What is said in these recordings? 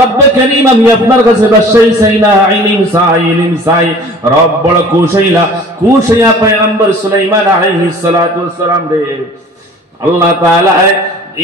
রব্বে কারীম আমি আপনার কাছে বাদশাহী চাই না, ইলম চাই। রব বড় খুশ হইয়া পয়গম্বর সুলাইমান আলাইহিস সালাতু ওয়াস সালাম রে আল্লাহ তাআলা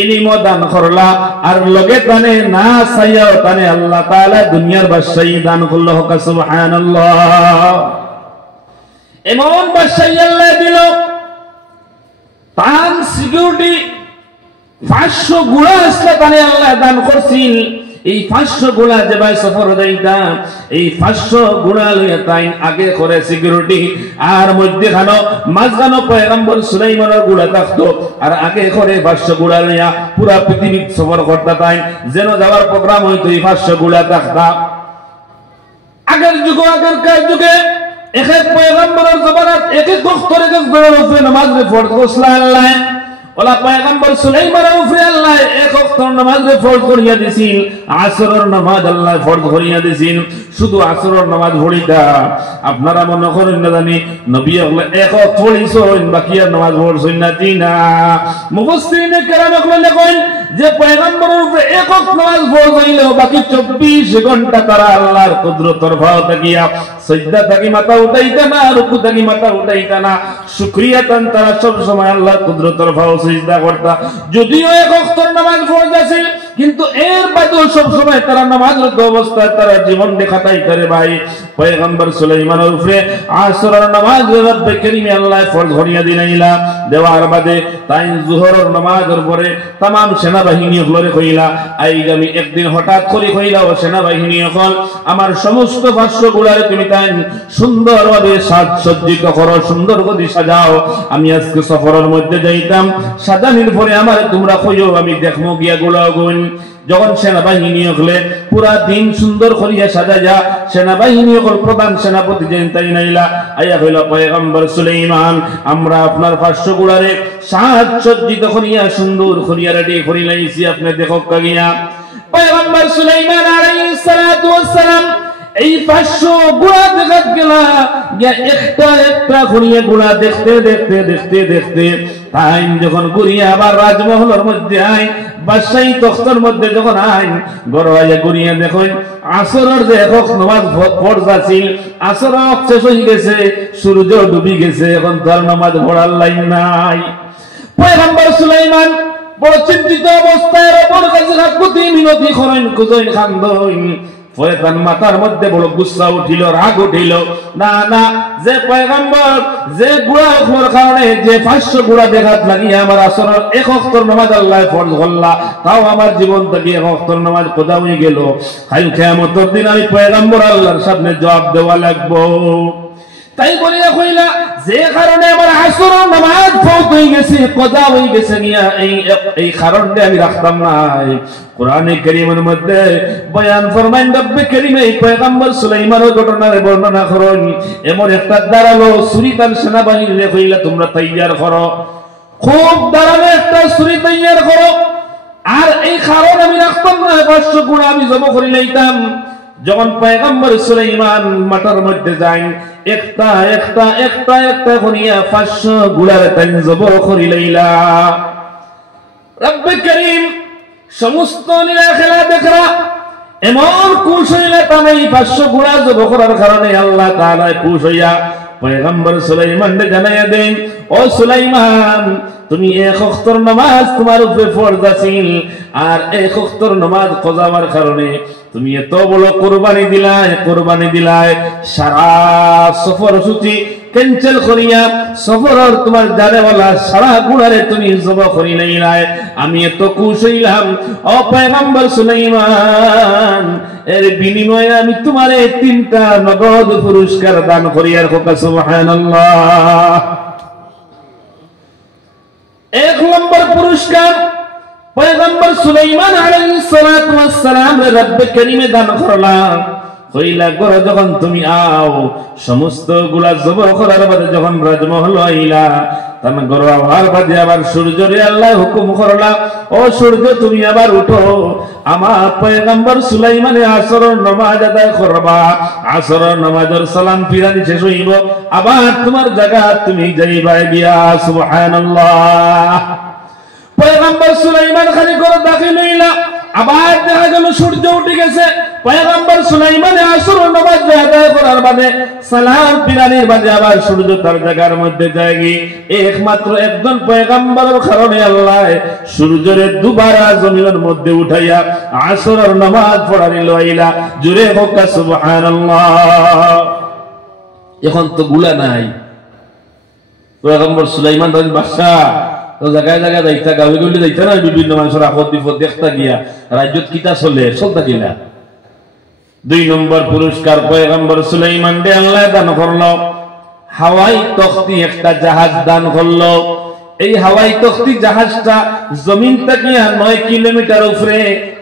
ইলম দান করলা, আর লগে তানে না চাইয়াও তানে আল্লাহ তাআলা দুনিয়ার বাদশাহী দান করলো। হোক সুবহানাল্লাহ। এমন বাদশাহী আল্লাহ দিল, তার সিকিউরিটি 500 ঘোড়া আসলে তানে আল্লাহ দান করছিল। এই 500 ঘোড়া যে ভাই সফর যাইতাম, এই 500 ঘোড়া লইয়া তাই আগে করে সিকিউরিটি, আর মধ্যখানো মাঝখানো পয়গম্বর সুলাইমানের ঘোড়া থাকতো, আর আগে করে 500 ঘোড়া লইয়া পুরা পৃথিবী সফর করতে তাই যেন যাওয়ার প্রোগ্রাম হইতো। এই 500 ঘোড়া থাকতা আগের যুগে এক এক পয়গম্বরের জবানত এক এক বক্তরে নামাজ ফরজ করছিলেন। ওলা পয়গম্বর সুলাইমানের উপরে আল্লাহ এক ওয়াক্ত নামাজ ফরজ করিয়া দিয়েছেন, আসরের নামাজ আল্লাহ ফরজ করিয়া দিয়েছেন। শুধু আসরের নামাজ পড়িতা আপনারা মনে করেন না জানি নবী আল্লাহ এক ওয়াক্ত পড়িছেন বাকি আর নামাজ পড়ছেন না তিনা। মুফাসসিরিনে কেরাম লেখেন যে পয়গম্বরের উপরে এক ওয়াক্ত নামাজ ফরজ হইলো বাকি 24 ঘন্টা তারা আল্লাহর কুদরতের ভাও তাকিয়া সিজদা থাকি মাথা উঠাইতা না, রুকু থাকি মাথা উঠাইতা না, শুকরিয়া তান তারা সব সময় আল্লাহর কুদরতের ভাও সিজদা করতা। যদিও এক ওয়াক্তের নামাজ ফরজ আছে কিন্তু এর বাদেও সব সময় তারা নামাজরত অবস্থায় তারা জীবন দেখাতাই করে। ভাই পয়গম্বর সুলাইমানের উপরে আসরের নামাজ রব্বে কারীম আল্লাহ ফরজ করিয়া দিলাইলা, দেওয়ার বাদে তাই যোহরের নামাজের পরে तमाम সেনাবাহিনী হলরে কইলা আইগামী একদিন হঠাৎ করে কইলা ও সেনাবাহিনী হল আমার সমস্ত 500 ঘোড়ারে তুমি তাই সুন্দরভাবে সাজসজ্জিত করো, সুন্দর করে সাজাও। আমি আজকে সফরের মধ্যে যাইতাম, সাজানির পরে আমার তোমরা কইও আমি দেখমু গিয়া গোলাগুন। যখন সেনাবাহিনী হলে পুরা দিন সুন্দর করিয়া সাজাইয়া সেনাবাহিনী হল প্রধান সেনাপতি জেনতাই নাইলা আইয়া হইল পয়গম্বর সুলাইমান আমরা আপনার 500 ঘোড়ারে সাজসজ্জিত করিয়া সুন্দর করিয়া রেডি করি লাইছি, আপনি দেখো কাগিয়া। পয়গম্বর সুলাইমান আলাইহিস সালাতু ওয়াস সালাম এই 500 ঘোড়া দেখাত গেলা গিয়া একটা করিয়া ঘোড়া দেখতে তাই যখন ঘুরিয়া আবার রাজমহলের মধ্যে আই বাদশাহী তখতের মধ্যে যখন আই গড়াইয়া ঘুরিয়া দেখুন আসরের যে এক নামাজ ফরজ আছিল, আসর শেষ হয়ে গেছে, সূর্য ডুবি গেছে, এখন তার নামাজ পড়ার লাইন নাই। পয়গম্বর সুলাইমান বড় চিন্তিত অবস্থায় রবের কাছে হাতকুতি মিনতি করেন, কুজইন খান্দইন। ফয়তান মাথার মধ্যে বড় গুসা উঠিল, রাগ উঠিল। না যে পয়গম্বর যে গুড়া ওর কারণে যে 500 গুড়া দেখাত লাগিয়ে আমার আসরের এক ওয়াক্তের নামাজ আল্লাহ ফরজ করলা, তাও আমার জীবন থেকে এক ওয়াক্তের নামাজ কোথা হয়ে গেল। কাল কিয়ামতের দিন আমি পয়গম্বর আল্লাহর সামনে জবাব দেওয়া লাগবো। তাই বলিয়া কইলা যে কারণে আমার আসরের নামাজ ফরজ হয়ে গেছে, কোথা হয়ে গেছে নিয়া এই কারণটা আমি রাখতাম না। কোরআনে কারীমের মধ্যে বয়ান ফরমান রব্বে কারীম এই পয়গম্বর সুলাইমানের ঘটনার বর্ণনা করেন। এমন একটা দাঁড়ালো সুরিতান সেনাবাহিনী কইলা তোমরা তৈয়ার করো, খুব দাঁড়ালো একটা সুরি তৈয়ার করো। আর এই কারণ আমি রাখতাম না, 500 ঘোড়া আমি জমা করে লইতাম। যখন পয়গম্বর সুলাইমান মাঠের মধ্যে যান একটা করিয়া 500 ঘোড়ার তাই জমা করে লইলা। রব্বে কারীম সমস্ত লীলা খেলা দেখরা এমন খুশ হইলে তাই 500 ঘোড়া জব করার কারণে আল্লাহ তাআলা খুশ হইয়া পয়গম্বর সুলাইমানকে জানাইয়া দেন, ও সুলাইমান তুমি এক ওয়াক্তের নামাজ তোমার উপরে ফরজ আছিল, আর এক ওয়াক্তের নামাজ কজাবার কারণে তুমি এত বড় কুরবানি দিলাই সারা সফর সূচি ক্যান্সেল করিয়া সফরের তোমার জানেওয়ালা সারা গুণারে তুমি জবা করি নাই। আমি এত খুশ হইলাম ও পয়গম্বর সুলাইমান, এর বিনিময়ে আমি তোমারে 3টা নগদ পুরস্কার দান করি। আর কোকা সুবহানাল্লাহ। 1 নম্বর পুরস্কার পয়গম্বর সুলাইমান আলাইহিস সালাতু ওয়াস সালাম রব্বে কারীমে দান করলাম। কইলা গর যখন তুমি আও সমস্ত গুলা জবর করার বাদে যখন রাজমহল আইলা তখন গর আবার বাদে আবার সূর্যরে আল্লাহ হুকুম করলা, ও সূর্য তুমি আবার উঠো, আমার পয়গম্বর সুলাইমানে আসরের নামাজ আদায় করবা। আসরের নামাজের সালাম ফিরানি শেষ হইব, আবার তোমার জায়গা তুমি যাইবা গিয়া। সুবহানাল্লাহ। পয়গম্বর সুলাইমান খালি করে দাখিল হইলা, আবার দেখা গেল সূর্য উঠে গেছে। পয়গম্বর সুলাইমানে আসরের নামাজ আদায় করার বাদে সালাম ফিরানোর বাদে আবার সূর্য তার জায়গার মধ্যে যায় গিয়ে একমাত্র একজন পয়গম্বরের কারণে আল্লাহ সূর্যরে দুবারা জমিনের মধ্যে উঠাইয়া আসরের নামাজ পড়ানিল আইলা। জুরে হোক সুবহানাল্লাহ। এখন তো গুলা নাই। পয়গম্বর সুলাইমান বাদশাহ তো জায়গায় জায়গায় যাইতা, গাঁৱে গলি যাইতা না, বিভিন্ন মানুষের আপদ বিপদ দেখতা গিয়া রাজ্যত কিতা চলতা কিনা। 2 নম্বর পুরস্কার পয়গম্বর সুলাইমান দে আল্লাহ দান করলো, হাওয়াই তখতি একটা জাহাজ দান করলো। এই হাওয়াই তখতি জাহাজটা জমিন থেকে 9 কিলোমিটার উপরে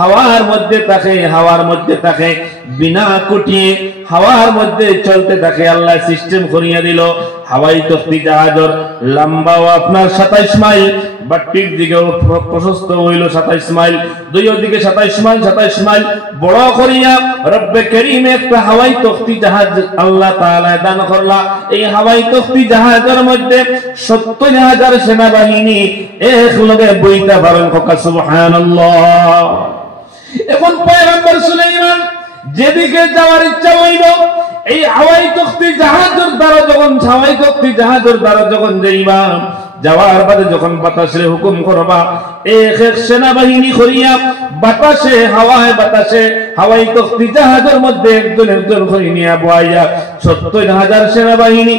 হাওয়ার মধ্যে থাকে, বিনা কুটিয়ে হাওয়ার মধ্যে চলতে থাকে। আল্লাহ সিস্টেম করিয়া দিল। হাওয়াই তখতি জাহাজের লম্বাও আপনার 27 মাইল, বাট্টির দিকেও প্রশস্ত হইল 27 মাইল, দুই দিকে 27 মাইল বড় করিয়া রব্বে করিম একটা হাওয়াই তখতি জাহাজ আল্লাহ তাআলা দান করলা। এই হাওয়াই তখতি জাহাজের মধ্যে 70,000 সেনাবাহিনী এক লগে বইতে পারেন। সুবহানাল্লাহ। এখন পয়গম্বর সুলাইমান যেদিকে যাওয়ার ইচ্ছা হইল এই হাওয়াই তখতি জাহাজের দ্বারা যখন যাইবা, যাওয়ার বাদে যখন বাতাসে হুকুম করবা এক সেনাবাহিনী করিয়া বাতাসে হাওয়াই তখতি জাহাজের মধ্যে একজন করে নিয়ে বয়াইয়া 70,000 সেনাবাহিনী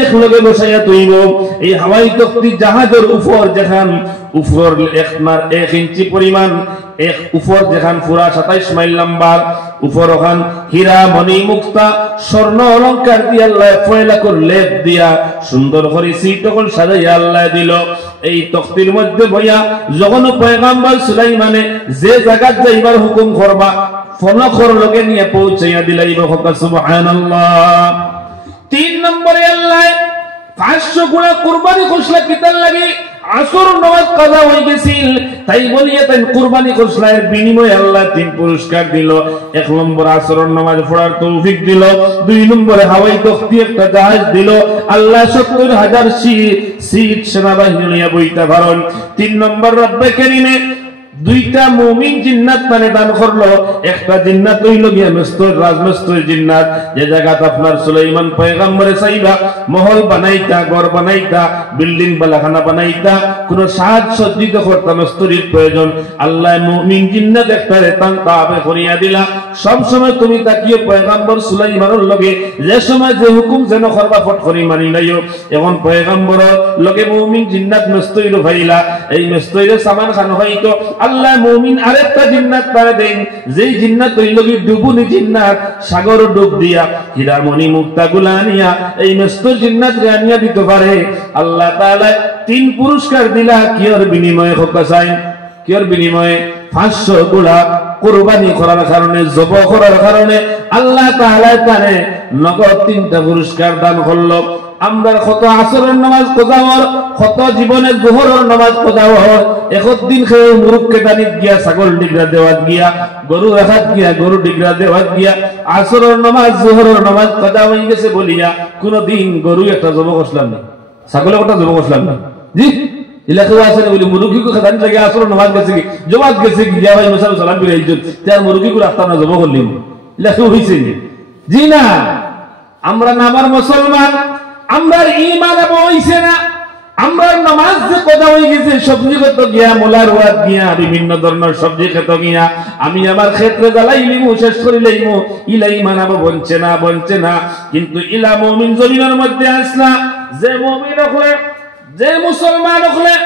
এক লগে বসাইয়া তুইব। এই হাওয়াই তখতি জাহাজের উপর যেখান উপর 1 ইঞ্চি পরিমাণ উপর যেখান পুরা 27 মাইল লম্বার উপর ওখান হীরা মণি মুক্তা স্বর্ণ অলংকার দিয়ে আল্লাহ ফয়লা করে লেপ দিয়া সুন্দর করে সিটকল সাজাইয়া আল্লাহ দিল। এই তখতির মধ্যে বইয়া যখন পয়গম্বর সুলাইমানে যে জায়গা যাইবার হুকুম করবা ফলকর লগে নিয়ে পৌঁছাইয়া দিলাইব। সুবহানাল্লাহ। 3 নম্বরে আল্লাহ 500 গুণা কুরবানি খসলা কিতার লাগি আসর নামাজ কাজা হয়ে গেছিল, তাই বলিয়া তাই কুরবানি খসলার বিনিময়ে আল্লাহ 3 পুরস্কার দিল। 1 নম্বর আসর নামাজ পড়ার তৌফিক দিল, 2 নম্বরে হাওয়াই তখতি একটা জাহাজ দিল, আল্লাহ 70,000 সিট সেনাবাহিনী নিয়ে বইতে পারেন। 3 নম্বর রব্বে কারীমে 2টা মুমিন জিন্নাত মানে দান করলো। একটা জিন্নাত হইল গিয়া রাজমস্তর জিন্নাত, যে জায়গাতে আপনার সুলাইমান পয়গম্বরে চাইবা মহল বানাইতা, ঘর বানাইতা, বিল্ডিং বালাখানা বানাইতা, কোন সাজ সজ্জিত করতা মস্তরির প্রয়োজন, আল্লাহ মুমিন জিন্নাত একটা রেতান তাবে করিয়া দিলা। সব সময় তুমি তাকিয়ে পয়গম্বর সুলাইমানের লগে যে সময় যে হুকুম যেন করবা ফট করি মানি লাইও। এখন পয়গম্বর লগে মুমিন জিন্নাত মস্তইর ভাইলা, এই মস্তইরে সামান খান হইতো আল্লাহ মুমিন আরেকটা জিন্নাত পারে দেন, যেই জিন্নাত হইল কি ডুবুনি জিন্নাত, সাগর ডুব দিয়া হীরামণি মুক্তা গুলা আনিয়া এই মস্তর জিন্নাত আনিয়া দিতে পারে। আল্লাহ তাআলা 3 পুরস্কার দিলা কিয়র বিনিময়ে হকাসাইন, কিয়র বিনিময়ে 500 গুলা কুরবানি করার কারণে, জব করার কারণে আল্লাহ তাআলা তারে নগদ 3টা পুরস্কার দান করলো। আমরা কত আসরের নামাজ কোজাওয়ার, কত জীবনের জোহরের নামাজ কোজাওয়ার, একদিন খেয়ে মুরুখকে দানিত গিয়া, ছাগল ডিগরা দেওয়াত গিয়া, গরু রাখাত গিয়া, গরু ডিগরা দেওয়াত গিয়া আসরের নামাজ জোহরের নামাজ কাজা হয়ে গেছে বলিয়া কোনদিন গরু একটা জব করলাম না, ছাগলে একটা জব করলাম না। জি ইলাকাও আছে না বলি মুরুখি কো খাদানি লাগে আসরের নামাজ গেছে কি জবাত গেছে কি যা ভাই মুসাল সালাম করে ইজ্জত তার মুরুখি কো রাখতাম না, জব করলিম ইলাকাও হইছে জি না। আমরা নামার মুসলমান, আমরা ঈমান হইছে না, আমরা নামাজ যে কথা হয়ে গেছে সবজি কত গিয়া, মোলার ওয়াত গিয়া, বিভিন্ন ধরনের সবজি খেত গিয়া, আমি আমার ক্ষেত্রে জ্বালাইলিমু শেষ করিলাইমু, ইলা ঈমান বঞ্চে না। কিন্তু ইলা মুমিন জমিনের মধ্যে আসলা, যে মুমিন হলে, যে মুসলমান হলে,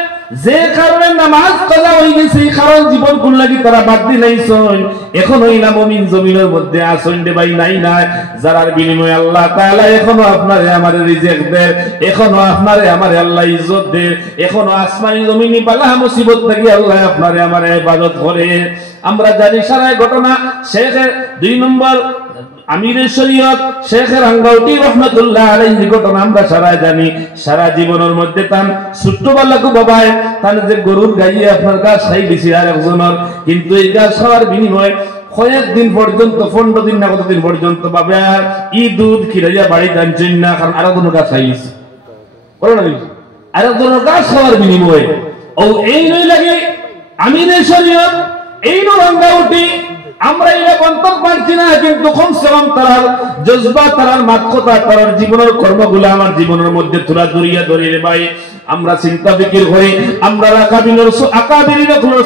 যে কারণে নামাজ কাজা হয়ে গেছে এই কারণ জীবন কোন লাগি তারা বাদ দিলাইছেন, এখন হইলা মুমিন জমিনের মধ্যে আসেন দে ভাই নাই নাই, যারার বিনিময়ে আল্লাহ তাআলা এখনো আপনারে আমারে রিজিক দেয়, এখনো আপনারে আমারে আল্লাহ ইজ্জত দেয়, এখনো আসমানি জমিনি বালা মুসিবত থেকে আল্লাহ আপনারে আমারে ইবাদত করে। আমরা জানি সারা ঘটনা শেখের 2 নম্বর আমিরের শরীয়ত শেখের আঙ্গাউটি রহমাতুল্লাহ আলাইহি ঘটনা আমরা সারা জানি। সারা জীবনের মধ্যে তান ছোট্টবেলাকে বাবায় তান যে গরুর গাইয়ে আপনার গাছ খাই দিছি আর একজনের, কিন্তু এই গাছ খাওয়ার বিনিময়ে কয়েকদিন পর্যন্ত 15 দিন না কতদিন পর্যন্ত বাবা ই দুধ খিরাইয়া বাড়ি টানছেন না, কারণ আরো কোনো গাছ খাইছে আরো কোনো গাছ খাওয়ার বিনিময়ে ও এই নই লাগে আমিরের শরীয়ত এই রঙ্গা উঠি আমরা এটা বলতে পারছি না, কিন্তু কমসে কম তার জজবা, তার মাতকতা, তার জীবনের কর্মগুলো আমার জীবনের মধ্যে তোলা দরিয়া দরিয়ে ভাই আমরা চিন্তা ফিকির করি। আমরা আকাবিরিনের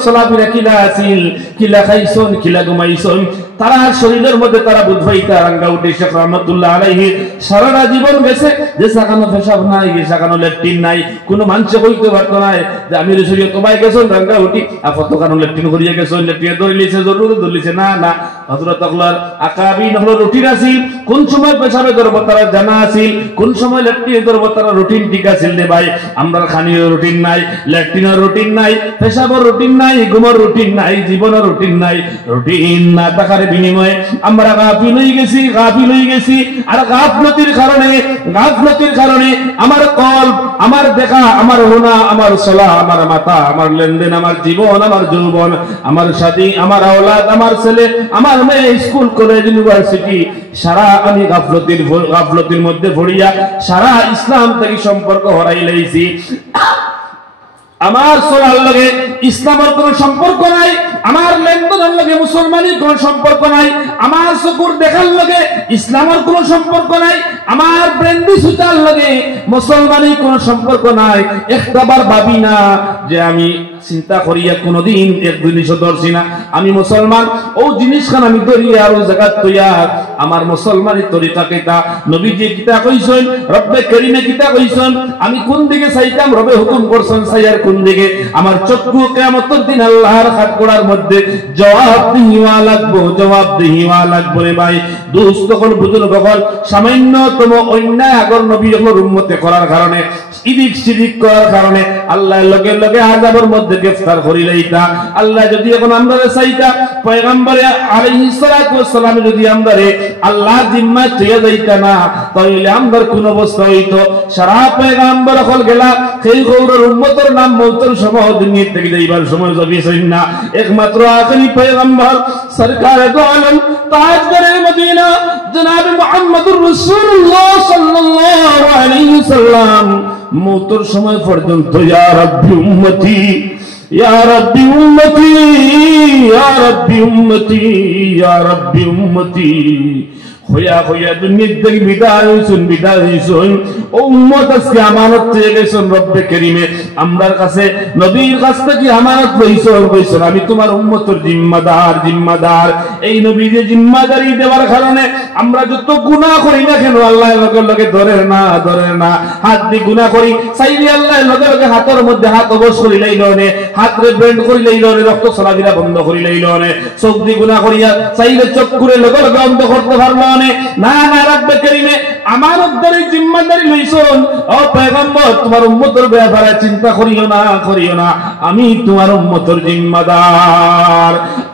সলাফিরা কিলা আসিল, কিলা খাইছন, কিলা ঘুমাইছন, তারা শরীরের মধ্যে তারা বুধবাইতা রাঙ্গা উঠে শেখ রহমতুল্লাহ আলাইহি সারাটা জীবন গেছে যে সাকানো পেশাব নাই, সাকানো ল্যাট্রিন নাই, কোনো মানুষ কইতে পারতো না যে আমি রসুলিয়া তোমায় গেছেন রাঙ্গা উঠি আপত কানো ল্যাট্রিন করিয়া গেছেন, ল্যাট্রিনে ধরে লিছে জরুর ধরলিছে না না। হযরত আল্লাহর আকাবিন হলো রুটিন আছিল, কোন সময় পেশাবে ধরব তারা জানা আছিল, কোন সময় ল্যাট্রিনে ধরব তারা রুটিন ঠিক আছিল রে ভাই। আমরা খানির রুটিন নাই, ল্যাট্রিনের রুটিন নাই, পেশাবের রুটিন নাই, ঘুমের রুটিন নাই, জীবনের রুটিন নাই। রুটিন না থাকার বিনিময়ে আমরা গাফিল হয়ে গেছি। আর গাফলতির কারণে আমার কল্প, আমার দেখা, আমার হোনা, আমার চলা, আমার মাথা, আমার লেনদেন, আমার জীবন, আমার যৌবন, আমার সাথী, আমার আওলাদ, আমার ছেলে, আমার মেয়ে, স্কুল কলেজ ইউনিভার্সিটি, সারা আমি গাফলতির মধ্যে পড়িয়া সারা ইসলাম থেকে সম্পর্ক হারাই লাইছি। আমার চলার লগে ইসলামের কোন সম্পর্ক নাই, আমার লেনদেনের লগে মুসলমানের কোন সম্পর্ক নাই, আমার চকুর দেখার লগে ইসলামের কোন সম্পর্ক নাই, আমার ব্রেন্ডি সুতার লগে মুসলমানের কোন সম্পর্ক নাই। একটাবার ভাবি না যে আমি চিন্তা করিয়া কোনদিন এক জিনিস ধরছি না আমি মুসলমান, ও জিনিসখান আমি ধরিয়া আর জায়গা তৈয়া আমার মুসলমানের তরিকা কিতা, নবীজি কিতা কইছেন, রব্বে করিমে কিতা কইছেন, আমি কোন দিকে চাইতাম, রবে হুকুম করছেন চাইয়ার কোন দিকে। আমার চক্ষু কিয়ামতের দিন আল্লাহর হাতকড়ার মধ্যে জবাব দিহিওয়া লাগবো রে ভাই। দোস্ত কোন বুজুর্গ কল সামান্যতম অন্যায় আগর নবী হলোর উম্মতে করার কারণে, ইদিক সিদিক করার কারণে আল্লাহ লগে লগে আযাবের মধ্যে গ্রেফতার করিলাইতা। আল্লাহ যদি এখন আমরারে চাইতা, পয়গম্বর আলাইহিস সালাতু ওয়াস সালাম যদি আমরারে আল্লাহ জিম্মা দিয়ে যাইতা না, তাহলে আমরার কোন অবস্থা হইতো? সারা পয়গম্বর হল গেলা সেই গৌরের উম্মতের নাম মৌতের সময় দুনিয়া থেকে যাইবার সময় যাবি না, একমাত্র আখেরি পয়গম্বর সরকারে দো আলম তাজদারে মদিনা জনাব মুহাম্মদুর রাসূলুল্লাহ সাল্লাল্লাহু আলাইহি ওয়াসাল্লাম মৌতের সময় পর্যন্ত ইয়া রাব্বি উম্মতি, ইয়া রাব্বি উম্মতি, ইয়া রাব্বি উম্মতি, ইয়া রাব্বি উম্মতি হইয়া হইয়া দুনিয়া থেকে বিদায় হইছুন। ও উম্মত আজকে আমানত পেয়ে গেছেন রব্বে করিমে, আমরার কাছে নবীর কাছ থেকে আমানত কইছেন আমি তোমার উম্মতের জিম্মাদার। এই নবী যে জিম্মাদারি দেওয়ার কারণে আমরা যত গুনাহ করি না কেন আল্লাহ লগে লগে ধরে না, হাত দিয়ে গুনাহ করি চাইলে আল্লাহ লগে লগে হাতের মধ্যে হাত অবশ করি লাইলনে, হাতরে ব্রেন্ড করি লাইলনে, রক্ত চলাফেরা বন্ধ করি লাইলনে, চোখ দিয়ে গুনাহ করিয়া চাইলে চোখ করে লগে লগে বন্ধ করতে পারলো না। রব্বে করিমে আমানতদারি জিম্মাদারি লইছন। ও পয়গম্বর তোমার উম্মতের ব্যাপারে চিন্তা করিও না, আমি তোমার উম্মতের জিম্মাদার।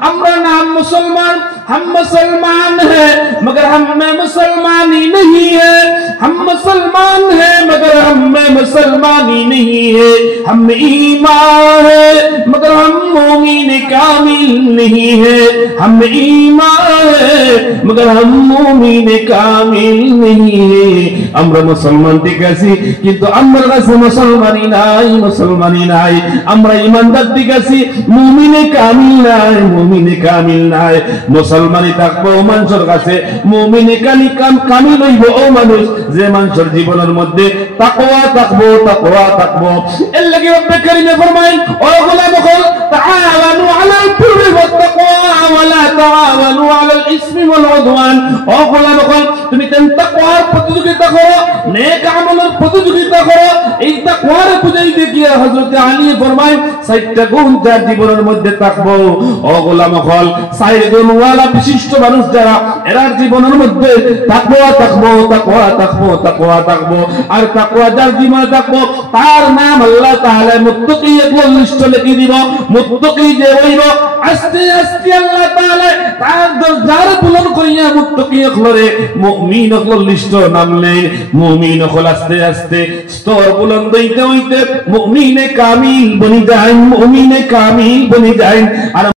আমরা নাম মুসলমান, हम मुसलमान हैं मगर हम में मुसलमानी नहीं है, हम मुसलमान हैं मगर हम में मुसलमानी नहीं है, हम ईमान है मगर हम मोमिन कामिल नहीं है, हम ईमान है मगर हम मोमिन कामिल नहीं है। আমরা মুসলমান ঠিক আছি কিন্তু আমার কাছে মুসলমানি নাই, আমরা ইমানদার ঠিক আছি মুমিনে কামিল নাই। মুসলমানি থাকবো মানুষের কাছে, মুমিনে কামিল হইব ও মানুষ যে মানুষের জীবনের মধ্যে তাকওয়া থাকবো। এর লাগি রব্বে কারীমে ফরমায় ও গোলাম হল তাআওয়ানু আলাল বিররি ওয়াত তাকওয়া ওয়া লা তাআওয়ানু আলাল ইসমি ওয়াল উদওয়ান। ও গোলাম হল তুমি তাকওয়ার প্রতিযোগিতা করো, নেক আমলের প্রতিযোগিতা করো। এই তাকওয়ার বুঝাইতে গিয়ে হযরত আলী ফরমায় 4টা গুণ যার জীবনের মধ্যে থাকবো। ও গোলাম হল 4 গুণ ওয়ালা বিশিষ্ট মানুষ যারা এর জীবনের মধ্যে তাকওয়া থাকবো। আর তাকওয়া যার জীবনে থাকবো তার নাম আল্লাহ তাআলা মুত্তাকি একল লিস্ট লিখে দিব। মুত্তাকি যে হইব আস্তে আস্তে আল্লাহ তাআলা তার দরজার বুলন্দ করিয়া মুত্তাকি একলরে মুমিন একল লিস্ট নামলে মুমিন একল আস্তে আস্তে স্তর বুলন্দ হইতে মুমিনে কামিল বনি যায়। আর